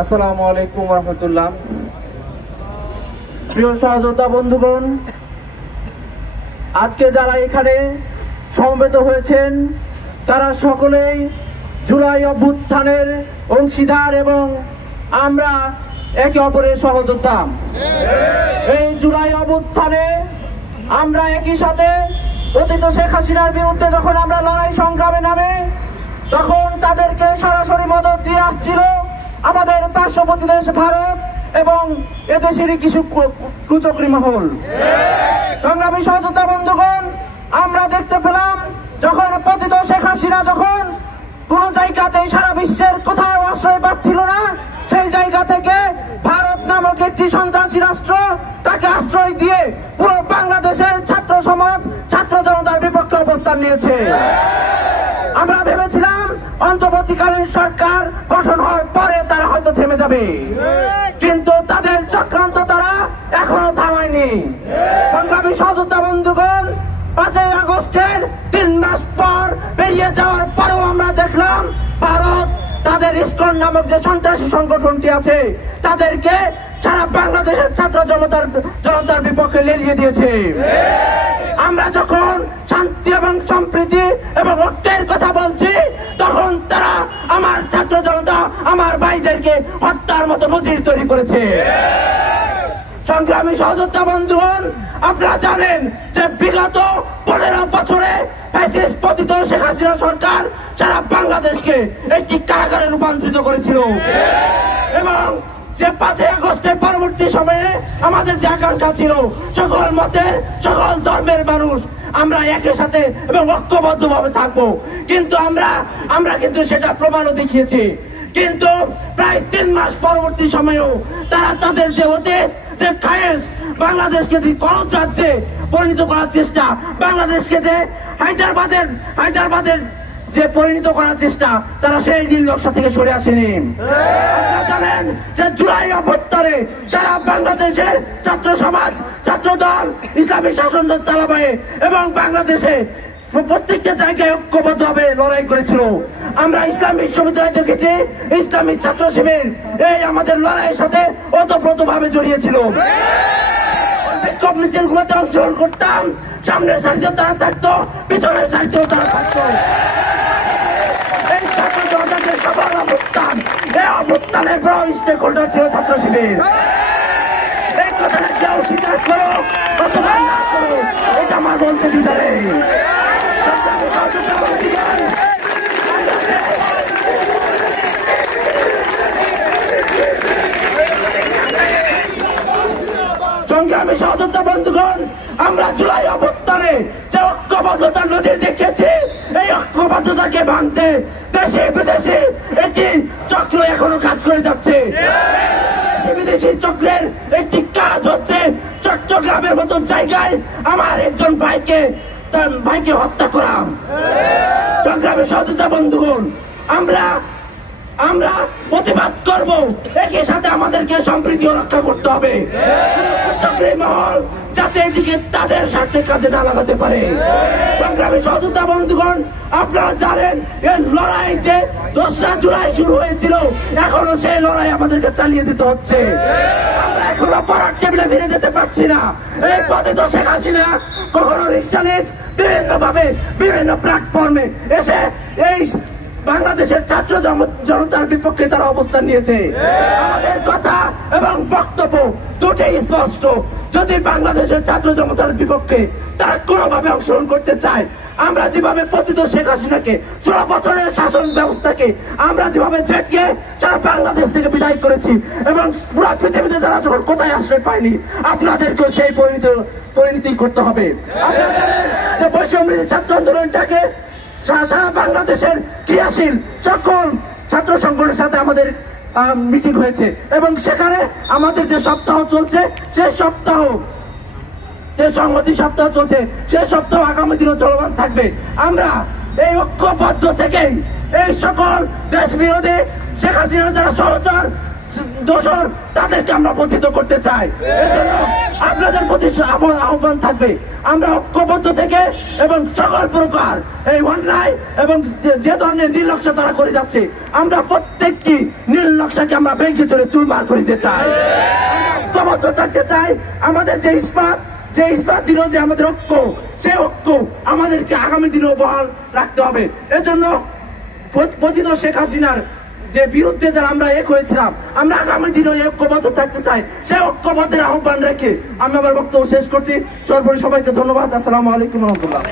আসসালামু আলাইকুম রহমতুল্লাহ। প্রিয় সহযোদ্ধা বন্ধুগণ, আজকে যারা এখানে সমবেত হয়েছেন তারা সকলেই জুলাই অভ্যুত্থানের অংশীদার এবং আমরা একে অপরের সহযোদ্ধা। এই জুলাই অভ্যুত্থানে আমরা একই সাথে অতীত শেখ হাসিনার বিরুদ্ধে যখন আমরা লড়াই সংগ্রামে নামে তখন তাদেরকে সরাসরি মদত দিয়ে আসছিল আমাদের পার্শ্ববর্তী দেশ ভারত এবং এদেশেরই কিছু কুচক্রী মহল। সংগ্রামী সহযোদ্ধা বন্ধুগণ, আমরা দেখতে পেলাম যখন পতিত শেখ হাসিনা যখন কোন জায়গাতে সারা বিশ্বের কোথাও আশ্রয় পাচ্ছিল না, সেই জায়গা থেকে ভারত নামক একটি সন্ত্রাসী রাষ্ট্র তাকে আশ্রয় দিয়ে পুরো বাংলাদেশের ছাত্র সমাজ ছাত্র জনতার বিপক্ষে অবস্থান নিয়েছে। আমরা ভেবেছিলাম অন্তর্বর্তীকালীন সরকার গঠন হওয়ার পরে তারা হয়তো থেমে যাবে, কিন্তু তাদের চক্রান্ত তারা এখনো থামায়নি। সংগ্রামী সহযোদ্ধা বন্ধুগণ, 5ই আগস্টের 3 মাস পর বেরিয়ে যাওয়ার পরেও আমরা দেখলাম ভারত তাদের ইসকন নামক যে সন্ত্রাসী সংগঠনটি আছে তাদেরকে সারা বাংলাদেশের ছাত্র জনতার বিপক্ষে লেলিয়ে দিয়েছে। আমরা যখন শান্তি এবং সম্প্রীতি এবং ঐক্যের কথা বলছি তখন তারা আমার ছাত্র জনতা আমার ভাইদেরকে হত্যার মতো নজির তৈরি করেছে। সংগ্রামী সহযোদ্ধা বন্ধুগণ, আপনারা জানেন যে বিগত 15 বছরে ফ্যাসিস্ট পতিত শেখ হাসিনা সরকার সারা বাংলাদেশকে একটি কারাগারে রূপান্তরিত করেছিল এবং যে 5ই আগস্টের পরবর্তী সময়ে আমাদের যে আকাঙ্ক্ষা ছিল সকল মতের সকল ধর্মের মানুষ আমরা একই সাথে এবং ঐক্যবদ্ধভাবে থাকবো, কিন্তু আমরা কিন্তু সেটা প্রমাণও দেখিয়েছি। কিন্তু প্রায় 3 মাস পরবর্তী সময়েও তারা তাদের যে অতীত যে খায়েশ বাংলাদেশকে যে কলঙ্ক রাজ্যে পরিণত করার চেষ্টা, বাংলাদেশকে যে হায়দ্রাবাদের যে পরিণত করার চেষ্টা, তারা সেই নীল নকশা থেকে সরে আসেনি। আপনারা জানেন যে জুলাই অভ্যুত্থানে যারা বাংলাদেশের ছাত্র সমাজ ছাত্র দল ইসলামী শাসনদল তালাবায়ে এবং বাংলাদেশে প্রত্যেকটা জায়গায় ঐক্যবদ্ধভাবে লড়াই করেছিল। আমরা ইসলামী বিশ্ববিদ্যালয় দেখেছি ইসলামী ছাত্র শিবির এই আমাদের লড়াইয়ের সাথে ওতপ্রোতভাবে জড়িয়েছিল। বিক্ষোভ মিছিলগুলোতে অংশগ্রহণ করতাম, সামনের সারিতেও তারা থাকতো, পিছনের সারিতেও তারা থাকতো। এই ছাত্র জনতাদের সবার অবস্থান, এই অবস্থানের বড় স্টেক হোল্ডার ছিল ছাত্র শিবির। এই কথাটা কেউ স্বীকার করো অথবা না করো, এটা আমার বলতে দিতে নেই। সংগ্রামী সহযোদ্ধা বন্ধুগণ, আমরা জুলাই অভ্যুত্থানে যে ঐক্যবদ্ধতার নজির দেখেছি, এই ঐক্যবদ্ধতাকে ভাঙতে দেশে বিদেশে একটি চক্র এখনো কাজ করে যাচ্ছে। বিদেশি চক্রের একটি কাজ হচ্ছে চট্টগ্রামের মতো জায়গায় আমার একজন ভাইকে হত্যা করা। সংগ্রামী সহযোদ্ধা বন্ধুগণ, আমরা প্রতিবাদ করব, একই সাথে আমাদেরকে সম্প্রীতিও রক্ষা করতে হবে মহল যাতে এদিকে তাদের স্বার্থে কাজে না লাগাতে পারে। সংগ্রামী সহযোদ্ধা বন্ধুগণ, আপনারা জানেন এই লড়াই যে 2রা জুলাই শুরু হয়েছিল, এখনো সেই লড়াই আমাদেরকে চালিয়ে দিতে হচ্ছে। আমরা এখনো পড়ার টেবিলে ফিরে যেতে পারছি না। এই পতিত শেখ হাসিনা কখনো রিক্সালিক বিভিন্নভাবে বিভিন্ন প্ল্যাটফর্মে এসে এই বাংলাদেশের ছাত্র জনতার বিপক্ষে তারা অবস্থান নিয়েছে। আমাদের কথা এবং বক্তব্য দুটোই স্পষ্ট। যদি বাংলাদেশের ছাত্র জনতার বিপক্ষে তারা কোনোভাবে অংশগ্রহণ করতে চায়, আমরা যেভাবে পতিত শেখ হাসিনাকে 16 বছরের শাসন ব্যবস্থাকে আমরা যেভাবে ঝেঁটিয়ে সারা বাংলাদেশ থেকে বিদায় করেছি এবং পুরো পৃথিবীতে যারা যখন কোথায় আশ্রয় পায়নি, আপনাদেরকেও সেই পরিণতি করতে হবে। আপনারা জানেন যে বৈষম্য ছাত্র আন্দোলনটাকে সারা বাংলাদেশের ক্রিয়াশীল সকল ছাত্র সংগঠনের সাথে আমাদের মিটিং হয়েছে এবং সেখানে আমাদের যে সপ্তাহ চলছে সে সপ্তাহ যে সংহতি সপ্তাহ চলছে সে সপ্তাহ আগামী দিনও চলমান থাকবে। আমরা এই ঐক্যবদ্ধ থেকেই এই সকল দেশ বিরোধী শেখ হাসিনার যারা সহচর দোষর তাদেরকে আমরা পতিত করতে চাই। এজন্য আপনাদের প্রতি আহ্বান থাকবে আমরা ঐক্যবদ্ধ থেকে এবং সকল প্রকার এই অন্যায় এবং যে ধরনের নীল নকশা তারা করে যাচ্ছে আমরা প্রত্যেকটি নীল নকশাকে আমরা ভেঙে চলে চুরমার করে দিতে চাই। ঐক্যবদ্ধ থাকতে চাই। আমাদের যে ইস্পাত দিল যে আমাদের ঐক্য, সেই ঐক্য আমাদেরকে আগামী দিনেও বহাল রাখতে হবে। এজন্য পতিত শেখ হাসিনার যে বিরুদ্ধে যারা আমরা এক হয়েছিলাম আমরা আগামী দিনে ঐক্যবদ্ধ থাকতে চাই। সেই ঐক্যবদ্ধের আহ্বান রেখে আমি আমার বক্তব্য শেষ করছি। সর্বোপরি সবাইকে ধন্যবাদ। আসসালামু আলাইকুম রহমতুল্লাহ।